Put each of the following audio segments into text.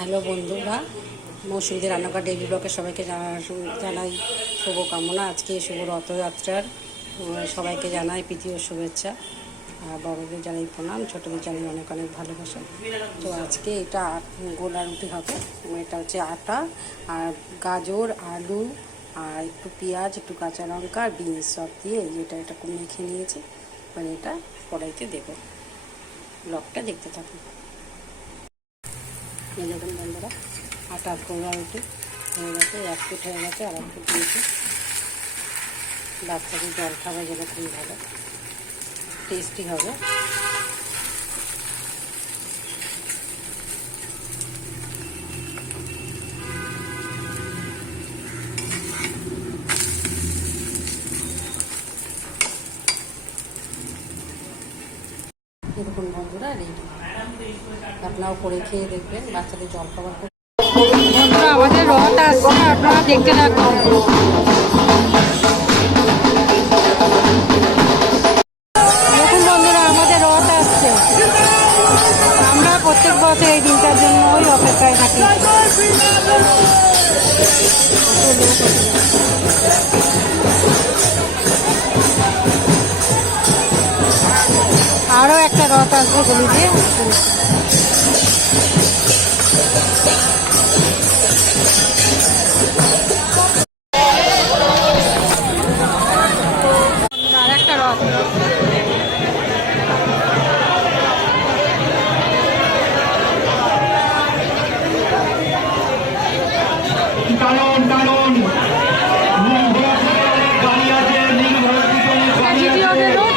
Hello বন্ধুরা, মৌসুমীদের রান্নাঘর daily ব্লগে সবাইকে জানাই শুভকামনা। আজকে শুভ রথযাত্রার সবাইকে জানাই প্রীতি ও শুভেচ্ছা। বড়দের জানাই প্রণাম, ছোটদের জানাই অনেক অনেক ভালোবাসা। তো আজকে এটা গোলা রুটি হবে। এটা হচ্ছে আটা আর গাজর, আলু আর একটু পেঁয়াজ, একটু কাঁচা লঙ্কা আর বিনস সব দিয়ে এটা মেখে নিয়েছি। এবার এটা কড়াইতে দেবো। ব্লগটা দেখতে থাকুন। দেখুন বন্ধুরা, আটা গোলা রুটি হয়ে গেছে, এক ফুট হয়ে গেছে, আর এক ফুট দিয়েছি। বাচ্চাদের জল খাবার যেন খুবই ভালো টেস্টি হবে। এরকম বন্ধুরা রেডি, আপনারাও করে খেয়ে দেখবেন। বাচ্চাদের জল খাবার বন্ধুরা আমাদের রথ আসছে, আপনারা দেখতে থাকুন। দেখুন বন্ধুরা, আমাদের রথ আসছে। আমরা প্রত্যেক বছর এই দিনটার জন্য ওই অপেক্ষায় থাকি। আরও একটা রথ আসবে গলি দিয়ে। আর একটা রথ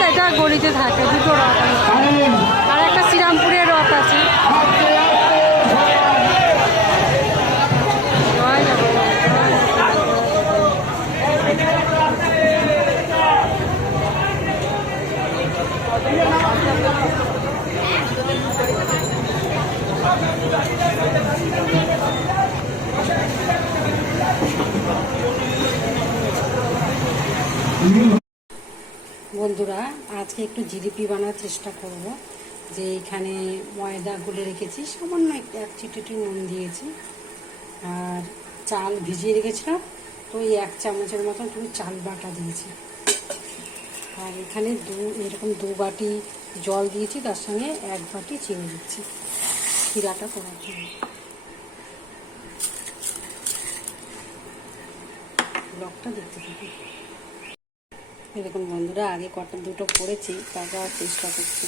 এটা গলিতে থাকে, দুটো রথ। আর একটা শ্রীরামপুরের রথ আছে। বন্ধুরা আজকে একটু জিলিপি বানার চেষ্টা করব। যে এখানে ময়দা গুলে রেখেছি, সামান্য এক চিটিটি নুন দিয়েছি, আর চাল ভিজিয়ে রেখেছিলাম, তো এই 1 চামচের মতন একটু চাল বাটা দিয়েছি। আর এখানে এরকম 2 বাটি জল দিয়েছি, তার সঙ্গে 1 বাটি চিনি দিচ্ছি ক্ষীরাটা করার জন্য। ব্লগটা দেখতে থাকি। দেখুন বন্ধুরা, আগে দুটো করেছি, তারপর চেষ্টা করছি।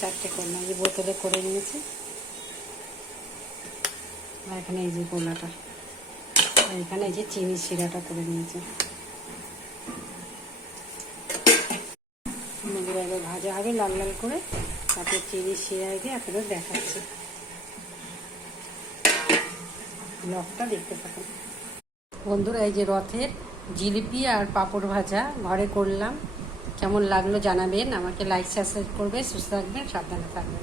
চারটে করলাম, এই বোতলে করে নিয়েছি। আর এখানে এই যে গোলাটা, আর এখানে এই যে চিনি শিরাটা করে নিয়েছি। এবার ভাজা হবে লাল লাল করে, তারপরে চিনি শিরা দিয়ে আপনাদের দেখাচ্ছি। ব্লগটা দেখতে থাকুন বন্ধুরা। এই যে রথের জিলিপি আর পাঁপড় ভাজা ঘরে করলাম, কেমন লাগলো জানাবেন। আমাকে লাইক সাবস্ক্রাইব করবে। সুস্থ থাকবেন, সাবধানে থাকবেন।